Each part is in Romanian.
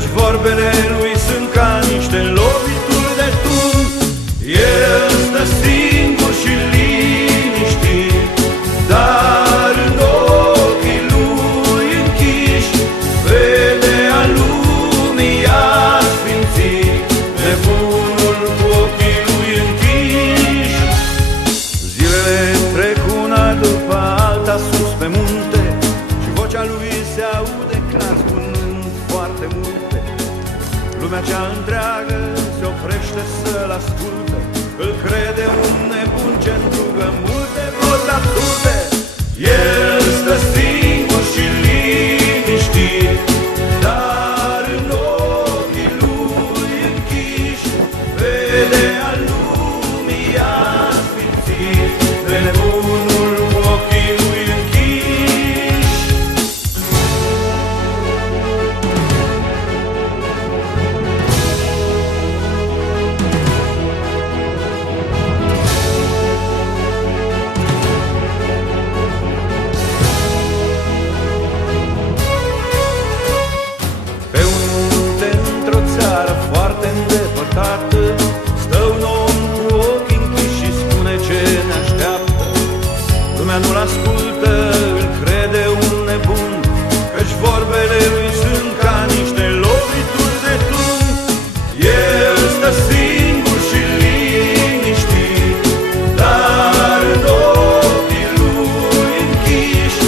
căci vorbele lui sunt ca niște lovituri de tun. El stă singur și liniștit, dar în ochii lui închiși vede a lumii asfințit, nebunul cu ochii lui închiși. Zilele trec una după alta sus pe munte și vocea lui se aude clar spunând foarte multe. Lumea cea întreagă se oprește să-l asculte, îl crede un nebun ce întrugă multe voci absurde. El stă singur și liniștit, dar în ochii lui închiși vede a lumii asfințit, de nebunul cu ochii lui închiși. Pe un munte într-o țară foarte îndepărtată stă un om cu ochii închiși și spune ce ne așteaptă. Lumea nu-l ascultă, îl crede un nebun, căci vorbele lui sunt ca niște lovituri de tun. El stă singur și liniștit, dar în ochii lui închiși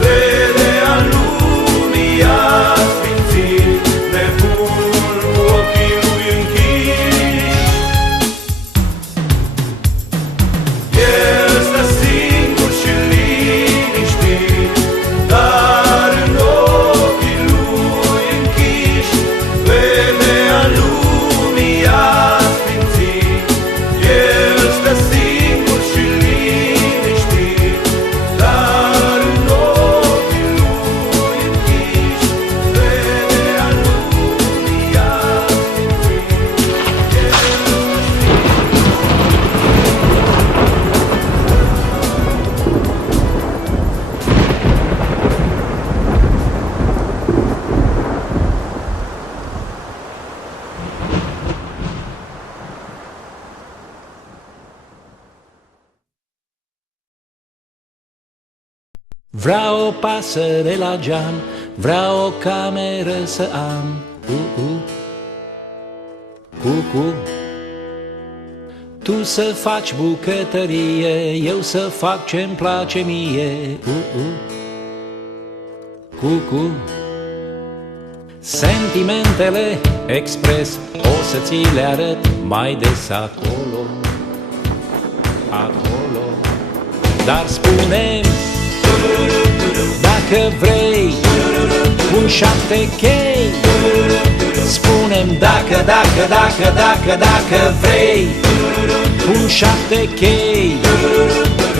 vede a lumii asfințit, nebunul cu ochii lui închiși. El stă singur și liniștit, dar în ochii lui închiși vede a lumii asfințit. El stă singur și liniștit, dar în ochii lui închiși vede a lumii Vreau o pasăre la geam, vreau o cameră să am. Cucu. Tu să faci bucătărie, eu să fac ce-mi place mie. Cucu. Sentimentele expres o să ți le arăt mai des acolo. Acolo. Dar spune-mi, dacă vrei un 7 chei, spune-mi dacă vrei un 7 chei,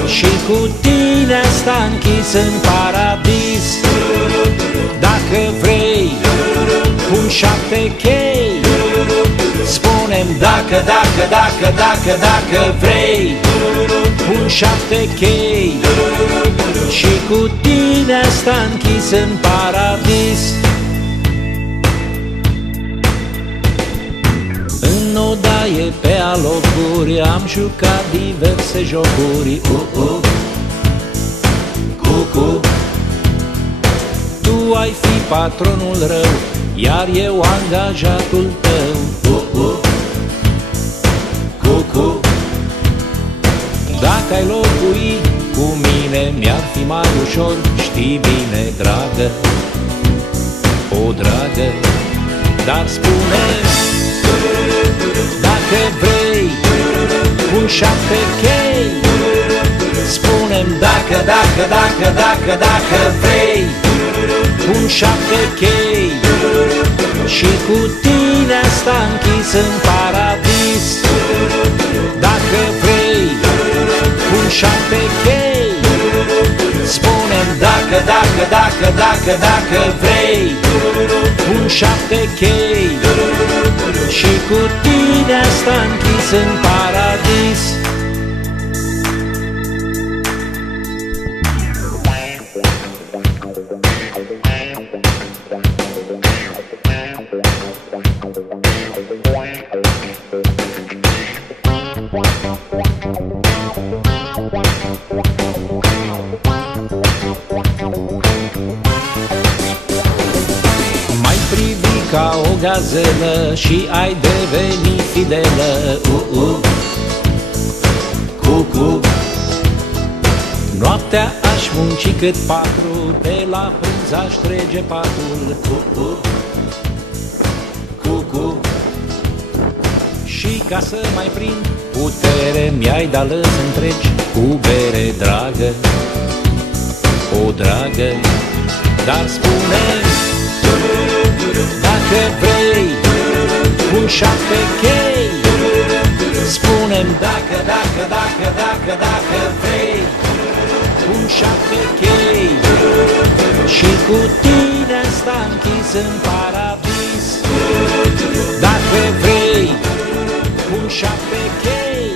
și cu tine asta închis în paradis. Dacă vrei un 7 chei, spune-mi dacă vrei un 7 chei, și cu tine asta închis în paradis. În odaie pe alocuri am jucat diverse jocuri. Cucu. Tu ai fi patronul rău, iar eu angajatul tău. Cucu. Dacă ai locui cu mine, mi-ar fi mai ușor, știi bine, dragă, o dragă. Dar spune, dacă vrei un 7 chei, spune-mi dacă vrei un 7 chei, și cu tine asta închis în paradis. Dacă vrei un 7 chei, spune-mi dacă vrei un 7 chei, și cu tine asta închis în paradis. iubi ca o gazelă și ai deveni fidelă. Cucu. Noaptea aș munci cât patru, pe la prânz aș trege patul. Cucu. Și ca să mai prind putere, mi-ai dat lăs întregi cu bere dragă, o dragă. Dar spune, dacă vrei un 7 chei, spune-mi dacă vrei un 7 chei, și cu tine sta închis în paradis. Dacă vrei un 7 chei,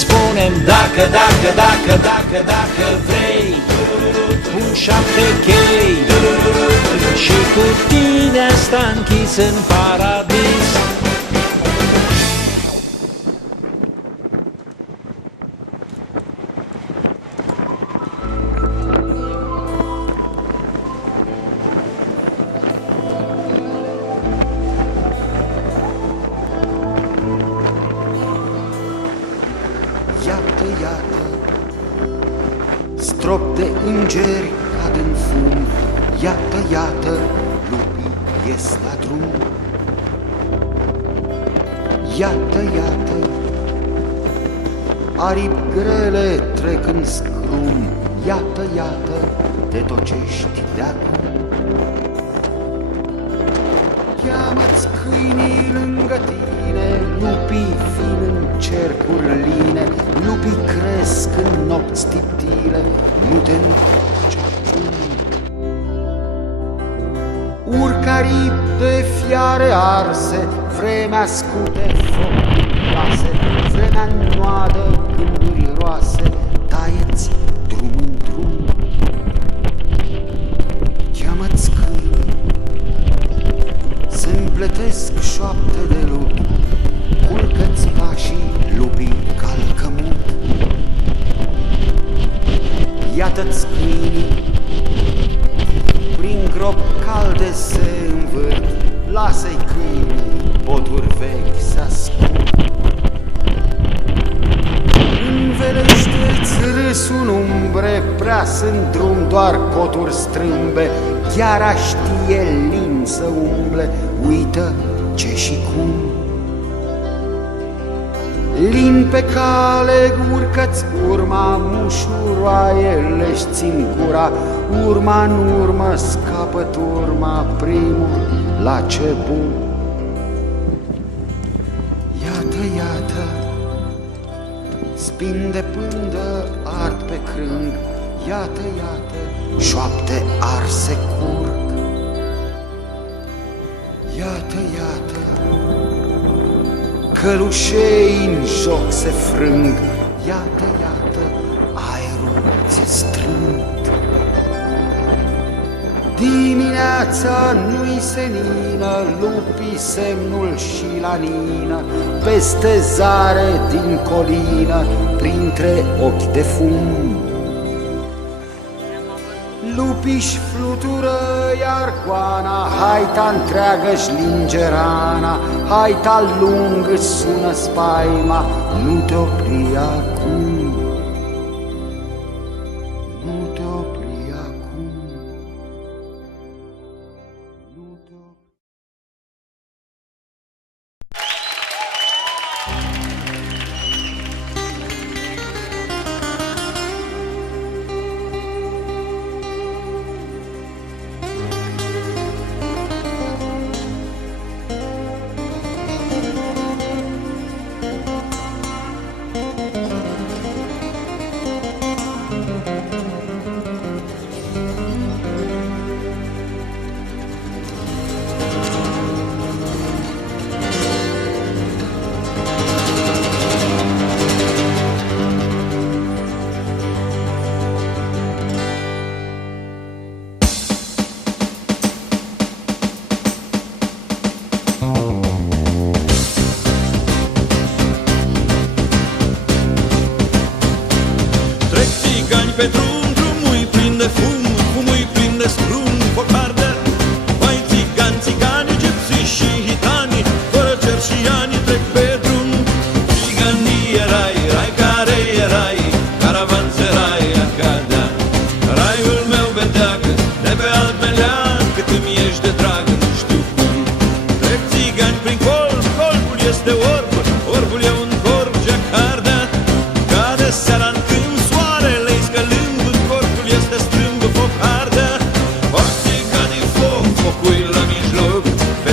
spune-mi dacă vrei un 7 chei, și cu tine sta închis în paradis. Iată, iată, strop de îngeri cad în fum. Iată, iată, lupii ies la drum. Iată, iată, aripi grele trec în scrum. Iată, iată, te tocești de-acum. Cheamă-ți câinii lângă tine, lupii vin în cercuri line, lupii cresc în nopți tiptile, nu te întoarce acum. Urcă aripi de fiare arse, vremea scute foc miroase, vremea înnoadă gânduri roase, taie-ți drum în drum. Cheamă-ți câinii, se-mpletesc șoapte de lupi, culcă-ți pașii, lupii calcă mut. Iată-ți câinii, prin gropi calde se învârt, lasă-i câinii, poturi vechi se ascund. Învelește-ți râsul în umbre, prea sunt drum doar coturi strâmbe, gheara știe lin să umble, uită ce și cum. Lin pe cale, urcă-ți urma, mușuroaiele-și țin gura, urma în urmă scapă turma, primul la ce bun. Iată, iată, spin de pândă ard pe crâng, iată, iată, șoapte arse curg. Iată, iată, călușei în joc se frâng, iată, iată, aerul ți-e strânt. Dimineața nu-i senină, lupii semnul și la nină, peste zare din colină, printre ochi de fum. Lupii-și flutură iar coana, haita întreagă-și linge rana, haita lung își sună spaima, nu te opri acum, nu te opri acum, nu te opri.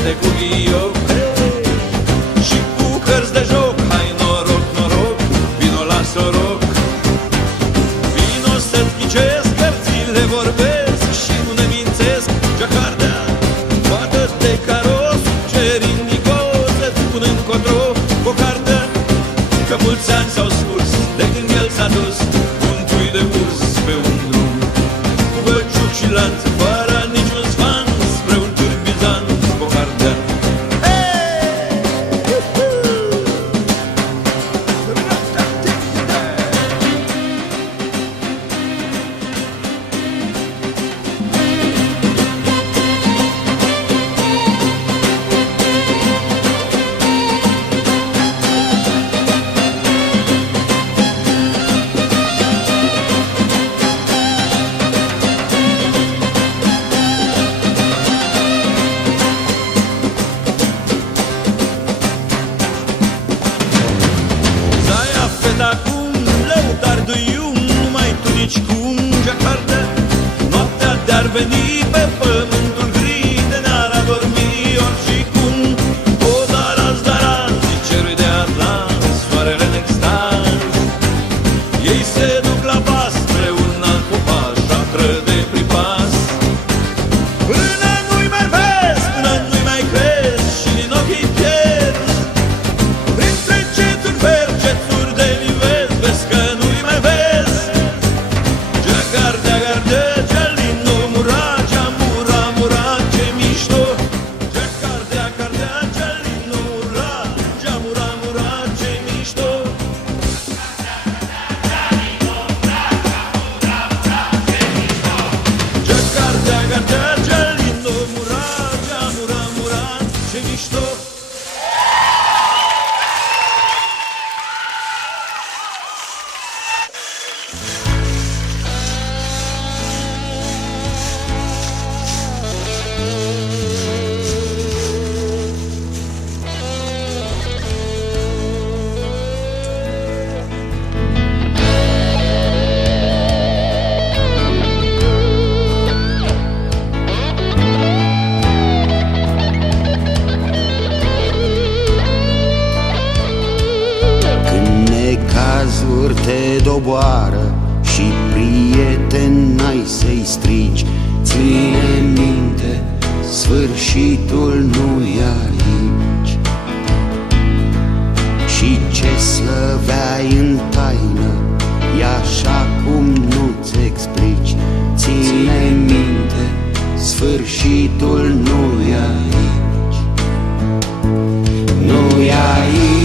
vede cu ghioc. Și cu cărți de joc, hai noroc, noroc, vino la soroc. Vino să-ți ghicesc, cărțile vorbesc și nu ne mințesc. Jacardea, poate-te caros, cerind nicos, să-ți pun încotro cocardea. Că mulți ani s-au scurs de când el s-a dus un pui de urs pe un drum, cu băciuc și lanț, fără niciun sfan, spre un turbizan cocardea. Acum, lăutar de ium, numai tu nici cum, Jacardea. Noaptea de-ar veni pe pământul gri, de n-ar adormi oricum. O daraz, daraz, cerul de atlas, soarele în extaz. Ei se duc la pas spre un alt popas, șatră de pripas. Până nu-i mai vezi, până nu-i mai crezi și din ochii pierzi. Printre ceturi verzi, ceturi de livezi, vezi că nu-i mai vezi. Jacardea, gardea, Gialino, mura, Giamura, mura, ce mișto. Jacardea, gardea, Gialino, mura, Giamura, mura, ce mișto. Jacardea, gardea, Gialino, mura, Giamura, mura, ce mișto. Necazuri te doboară și prieten n-ai să-i strigi. Ține minte, sfârșitul nu-i aici. Și ce slăveai în taină e așa cum nu-ți explici. Ține minte, sfârșitul nu-i aici. Nu-i aici.